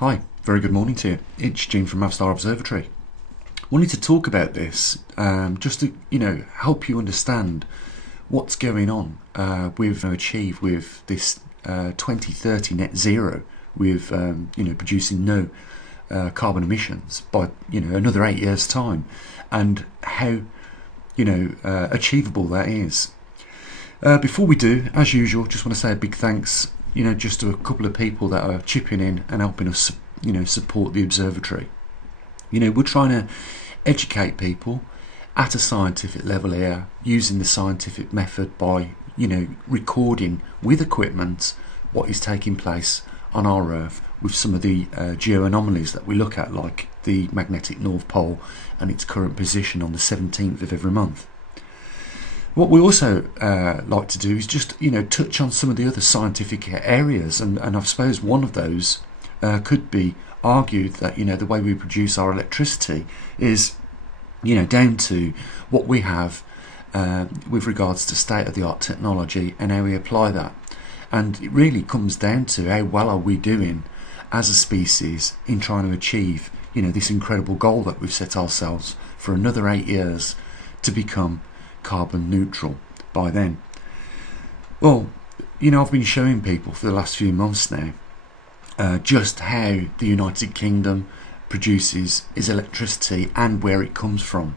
Hi, very good morning to you. It's Gene from maverickstar Observatory. Wanted to talk about this just to help you understand what's going on with achieve with this 2030 net zero with producing no carbon emissions by another 8 years time, and how achievable that is. Before we do, as usual, just want to say a big thanks just to a couple of people that are chipping in and helping us support the observatory. We're trying to educate people at a scientific level here, using the scientific method by recording with equipment what is taking place on our Earth with some of the geo-anomalies that we look at, like the magnetic North Pole and its current position on the 17th of every month. What we also like to do is just touch on some of the other scientific areas, and I suppose one of those could be argued that the way we produce our electricity is down to what we have with regards to state-of-the-art technology and how we apply that. And it really comes down to how well are we doing as a species in trying to achieve this incredible goal that we've set ourselves for another 8 years to become carbon neutral by then. Well, I've been showing people for the last few months now just how the United Kingdom produces its electricity and where it comes from.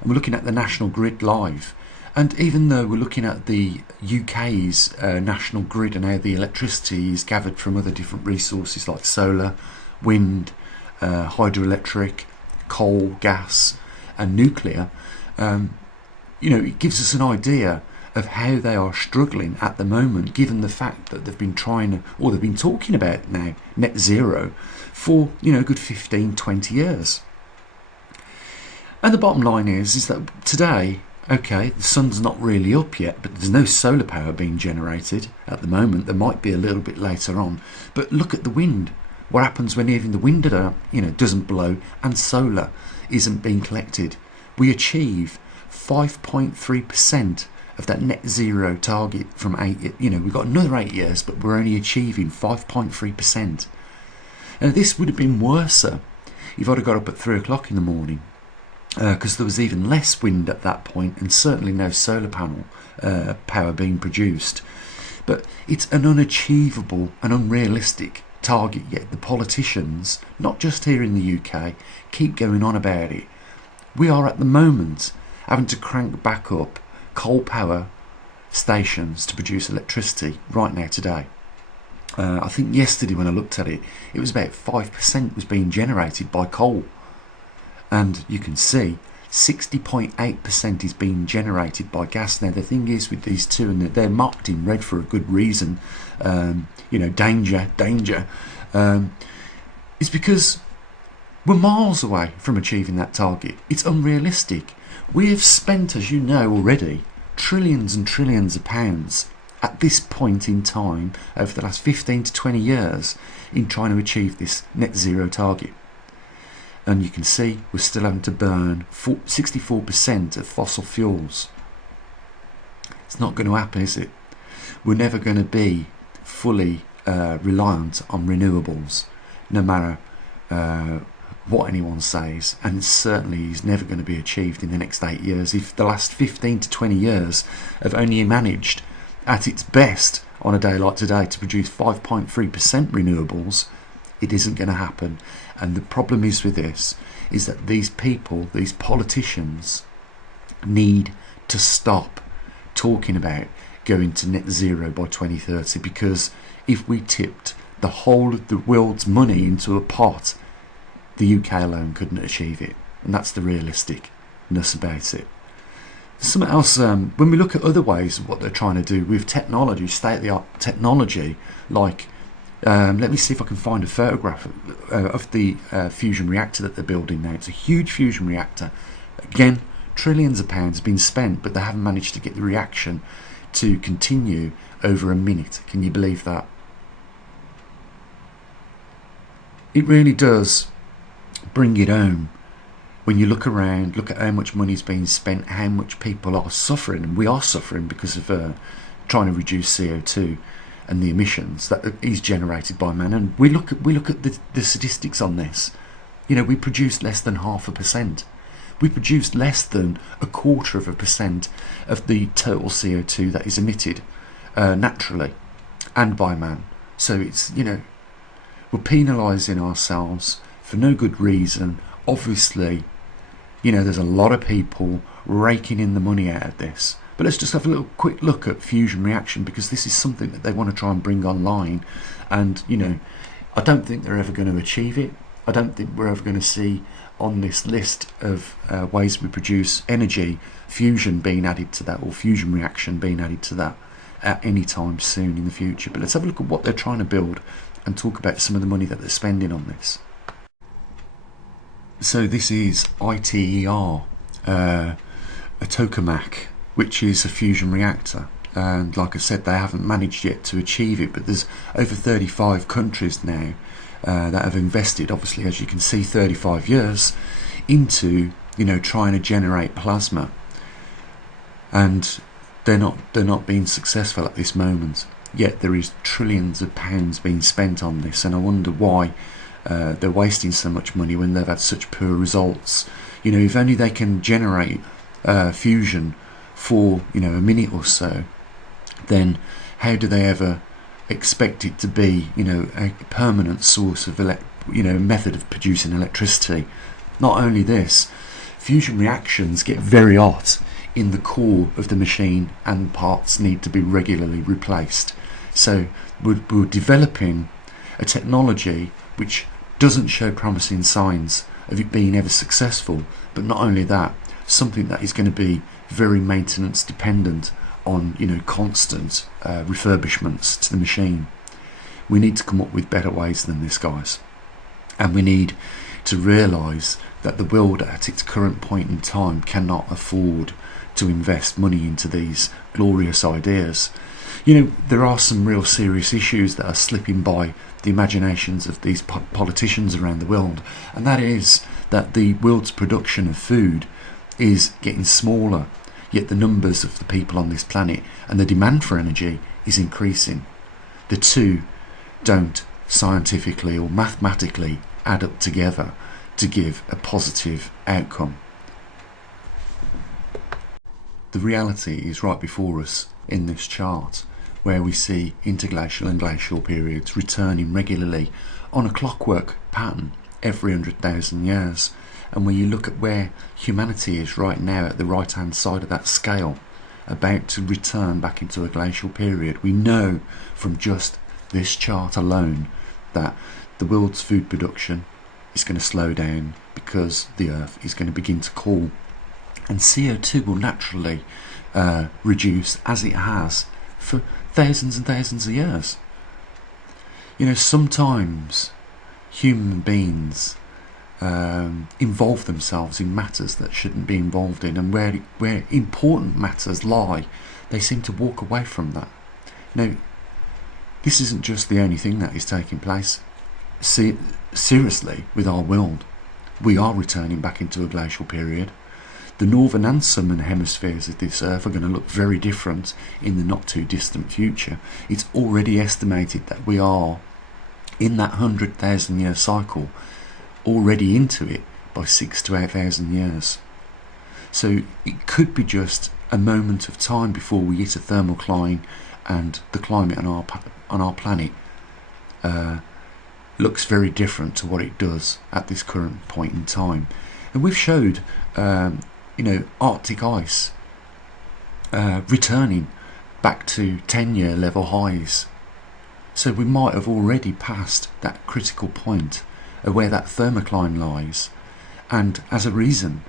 And we're looking at the national grid live, and even though we're looking at the UK's national grid and how the electricity is gathered from other different resources like solar, wind, hydroelectric, coal, gas and nuclear, it gives us an idea of how they are struggling at the moment, given the fact that they've been talking about now net zero for a good 15-20 years. And the bottom line is that today, okay, the sun's not really up yet, but there's no solar power being generated at the moment. There might be a little bit later on, but look at the wind. What happens when even the wind doesn't blow and solar isn't being collected? We achieve 5.3% of that net zero target from 8. We've got another 8 years, but we're only achieving 5.3%. And this would have been worse if I'd have got up at 3 o'clock in the morning, because there was even less wind at that point, and certainly no solar panel power being produced. But it's an unachievable and unrealistic target, yet the politicians, not just here in the UK, keep going on about it. We are at the moment having to crank back up coal power stations to produce electricity right now today. I think yesterday when I looked at it, it was about 5% was being generated by coal. And you can see 60.8% is being generated by gas. Now the thing is with these two, and they're marked in red for a good reason, danger, is because we're miles away from achieving that target. It's unrealistic. We have spent, as you know already, trillions and trillions of pounds at this point in time over the last 15 to 20 years in trying to achieve this net zero target. And you can see we're still having to burn 64% of fossil fuels. It's not going to happen, is it? We're never going to be fully reliant on renewables, no matter what anyone says, and it certainly is never going to be achieved in the next 8 years. If the last 15 to 20 years have only managed at its best on a day like today to produce 5.3% renewables, it isn't going to happen. And the problem is with this is that these people, these politicians, need to stop talking about going to net zero by 2030, because if we tipped the whole of the world's money into a pot, the UK alone couldn't achieve it, and that's the realisticness about it. Something else, when we look at other ways of what they're trying to do with technology, state-of-the-art technology, like let me see if I can find a photograph of the fusion reactor that they're building now. It's a huge fusion reactor. Again, trillions of pounds have been spent, but they haven't managed to get the reaction to continue over a minute. Can you believe that? It really does bring it home when you look around, look at how much money's being spent, how much people are suffering, and we are suffering because of trying to reduce CO2 and the emissions that is generated by man. And we look at the statistics on this. You know, we produce less than 0.5%. We produce less than 0.25% of the total CO2 that is emitted naturally and by man. So it's, you know, we're penalising ourselves for no good reason. Obviously, you know, there's a lot of people raking in the money out of this. But let's just have a little quick look at fusion reaction, because this is something that they want to try and bring online. And, you know, I don't think they're ever going to achieve it. I don't think we're ever going to see on this list of ways we produce energy, fusion being added to that, or fusion reaction being added to that at any time soon in the future. But let's have a look at what they're trying to build and talk about some of the money that they're spending on this. So this is ITER, a tokamak, which is a fusion reactor. And like I said, they haven't managed yet to achieve it, but there's over 35 countries now that have invested, obviously, as you can see, 35 years into, you know, trying to generate plasma, and they're not being successful at this moment. Yet there is trillions of pounds being spent on this, and I wonder why they're wasting so much money when they've had such poor results. You know, if only they can generate fusion for, you know, a minute or so, then how do they ever expect it to be, you know, a permanent source of method of producing electricity? Not only this, fusion reactions get very hot in the core of the machine, and parts need to be regularly replaced. So we're developing a technology which doesn't show promising signs of it being ever successful, but not only that, something that is going to be very maintenance dependent on, you know, constant refurbishments to the machine. We need to come up with better ways than this, guys, and we need to realise that the world at its current point in time cannot afford to invest money into these glorious ideas. You know, there are some real serious issues that are slipping by the imaginations of these politicians around the world, and that is that the world's production of food is getting smaller, yet the numbers of the people on this planet and the demand for energy is increasing. The two don't scientifically or mathematically add up together to give a positive outcome. The reality is right before us in this chart, where we see interglacial and glacial periods returning regularly on a clockwork pattern every 100,000 years. And when you look at where humanity is right now at the right hand side of that scale, about to return back into a glacial period, we know from just this chart alone that the world's food production is going to slow down because the earth is going to begin to cool, and CO2 will naturally reduce, as it has for thousands and thousands of years. You know, sometimes human beings involve themselves in matters that shouldn't be involved in, and where important matters lie, they seem to walk away from that. Now, this isn't just the only thing that is taking place. Seriously, with our world, we are returning back into a glacial period. The northern and southern hemispheres of this earth are going to look very different in the not too distant future. It's already estimated that we are in that 100,000 year cycle, already into it by 6,000 to 8,000 years. So it could be just a moment of time before we hit a thermocline, and the climate on our planet looks very different to what it does at this current point in time. And we've showed Arctic ice returning back to 10-year level highs. So we might have already passed that critical point of where that thermocline lies, and as a reason,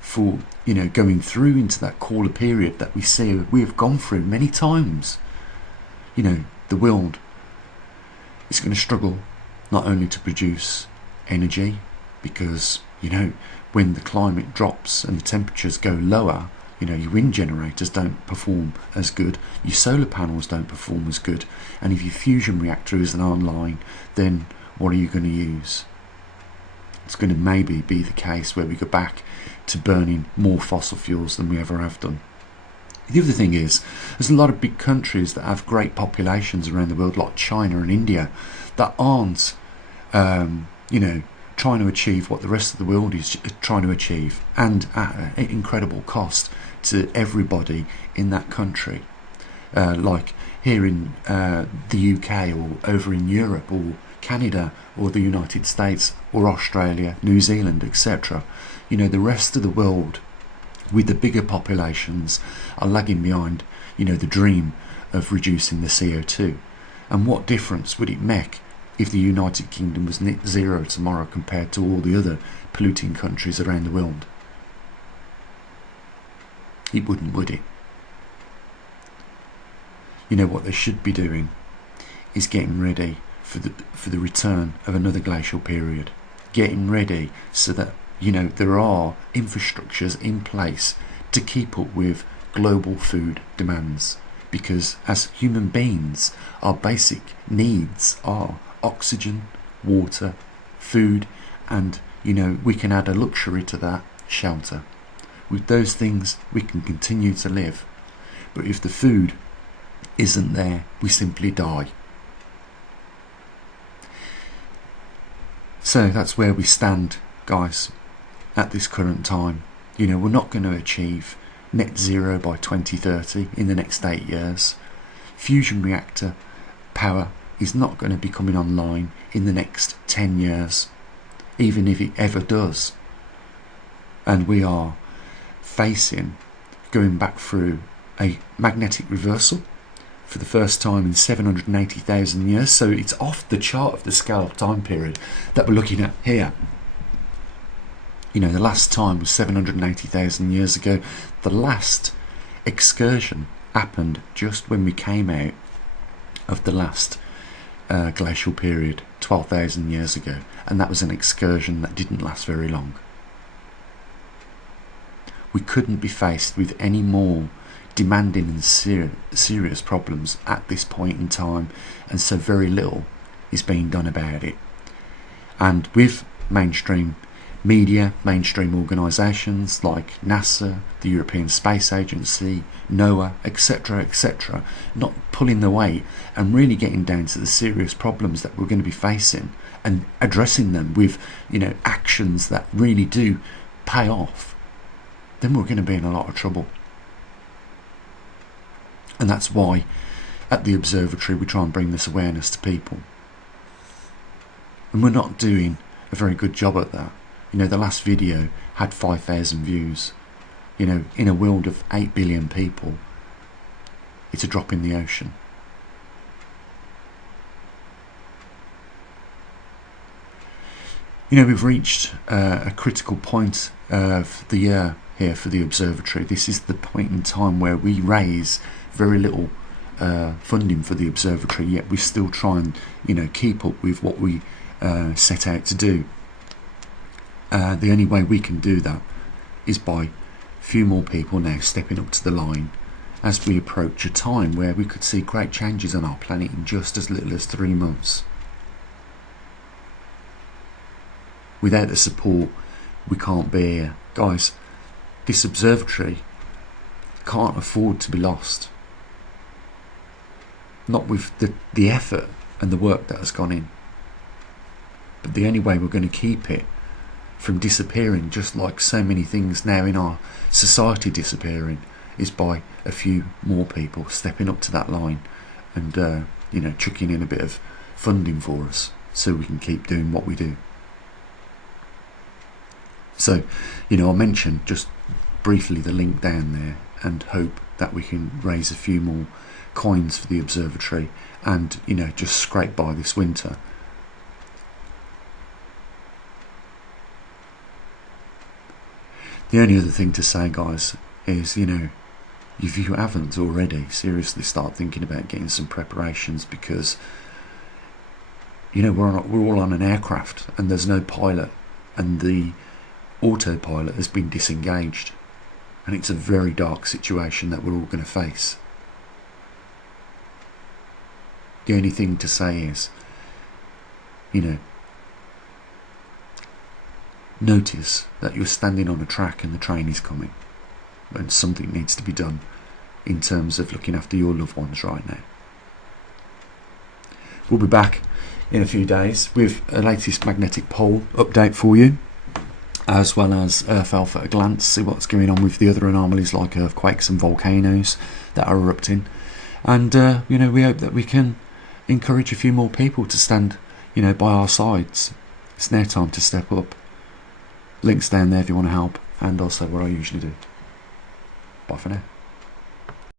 for going through into that cooler period that we have gone through many times, the world is going to struggle not only to produce energy, because when the climate drops and the temperatures go lower, your wind generators don't perform as good, your solar panels don't perform as good, and if your fusion reactor isn't online, then what are you going to use? It's going to maybe be the case where we go back to burning more fossil fuels than we ever have done. The other thing is, there's a lot of big countries that have great populations around the world, like China and India, that aren't, trying to achieve what the rest of the world is trying to achieve, and at an incredible cost to everybody in that country. Like here in the UK, or over in Europe, or Canada, or the United States, or Australia, New Zealand, etc. The rest of the world with the bigger populations are lagging behind, the dream of reducing the CO2. And what difference would it make if the United Kingdom was net zero tomorrow compared to all the other polluting countries around the world? It wouldn't, would it? What they should be doing is getting ready for the return of another glacial period. Getting ready so that there are infrastructures in place to keep up with global food demands, because as human beings, our basic needs are oxygen, water, food, and we can add a luxury to that, shelter. With those things we can continue to live, but if the food isn't there, we simply die. So that's where we stand, guys, at this current time. We're not going to achieve net zero by 2030 in the next 8 years. Fusion reactor power is not going to be coming online in the next 10 years, even if it ever does. And we are facing going back through a magnetic reversal for the first time in 780,000 years. So it's off the chart of the scale of time period that we're looking at here. The last time was 780,000 years ago. The last excursion happened just when we came out of the last glacial period 12,000 years ago, and that was an excursion that didn't last very long. We couldn't be faced with any more demanding and serious problems at this point in time, and so very little is being done about it. And with mainstream media, mainstream organisations like NASA, the European Space Agency, NOAA, etc., not pulling the weight and really getting down to the serious problems that we're going to be facing and addressing them with actions that really do pay off, then we're going to be in a lot of trouble. And that's why at the observatory we try and bring this awareness to people, and we're not doing a very good job at that. The last video had 5,000 views. In a world of 8 billion people, it's a drop in the ocean. We've reached a critical point of the year here for the observatory. This is the point in time where we raise very little funding for the observatory, yet we still try and keep up with what we set out to do. The only way we can do that is by few more people now stepping up to the line as we approach a time where we could see great changes on our planet in just as little as 3 months. Without the support, we can't be here. Guys, this observatory can't afford to be lost. Not with the effort and the work that has gone in. But the only way we're going to keep it from disappearing, just like so many things now in our society disappearing, is by a few more people stepping up to that line and chucking in a bit of funding for us so we can keep doing what we do. So I'll mention just briefly the link down there and hope that we can raise a few more coins for the observatory and just scrape by this winter. The only other thing to say, guys, is if you haven't already, seriously start thinking about getting some preparations, because we're all on an aircraft and there's no pilot, and the autopilot has been disengaged, and it's a very dark situation that we're all going to face. The only thing to say is, notice that you're standing on a track and the train is coming, and something needs to be done. in terms of looking after your loved ones right now. We'll be back in a few days with a latest magnetic pole update for you, as well as Earth Alpha at a glance, see what's going on with the other anomalies like earthquakes and volcanoes that are erupting. And we hope that we can encourage a few more people to stand by our sides. It's now time to step up. Links down there if you want to help, and also what I usually do. Bye for now.